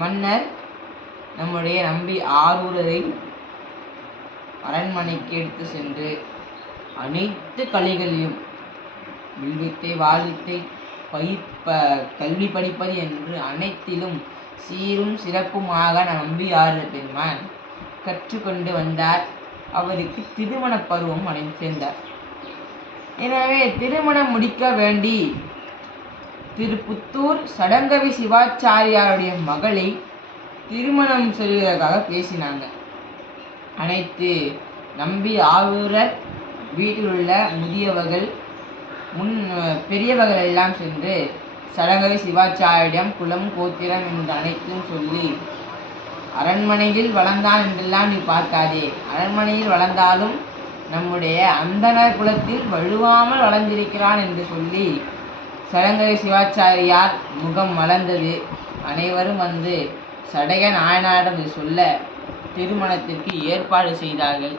மன்னர் நம்முடைய நம்பி ஆரூரரை அரண்மனைக்கு எடுத்து சென்று அனைத்து கலைகளையும் வில்வித்தை வாழ்வித்தை பயிர்ப்ப கல்வி படிப்பது என்று அனைத்திலும் சீரும் சிறப்புமாக நம்பி ஆறு பெருமான் கற்றுக்கொண்டு வந்தார். அவருக்கு திருமண பருவம் அடைந்து சேர்ந்தார். எனவே திருமணம் முடிக்க வேண்டி திருப்புத்தூர் சடங்கவி சிவாச்சாரியாருடைய மகளை திருமணம் செய்வதற்காக பேசினாங்க. அனைத்து நம்பி ஆரூரர் வீட்டில் உள்ள முதியவர்கள் முன் பெரியவர்கள் எல்லாம் சென்று சடங்கவி சிவாச்சாரியிடம் குலம் கோத்திரம் என்று அனைத்தும் சொல்லி அரண்மனையில் வளர்ந்தான் என்றெல்லாம் நீ பார்க்காதே. அரண்மனையில் வளர்ந்தாலும் நம்முடைய அந்தணர் குலத்தில் வழுவாமல் வளர்ந்திருக்கிறான் என்று சொல்லி சடங்கவி சிவாச்சாரியார் முகம் மலர்ந்தது. அனைவரும் வந்து சடைய நாயனாரிடம் சொல்ல திருமணத்திற்கு ஏற்பாடு செய்தார்கள்.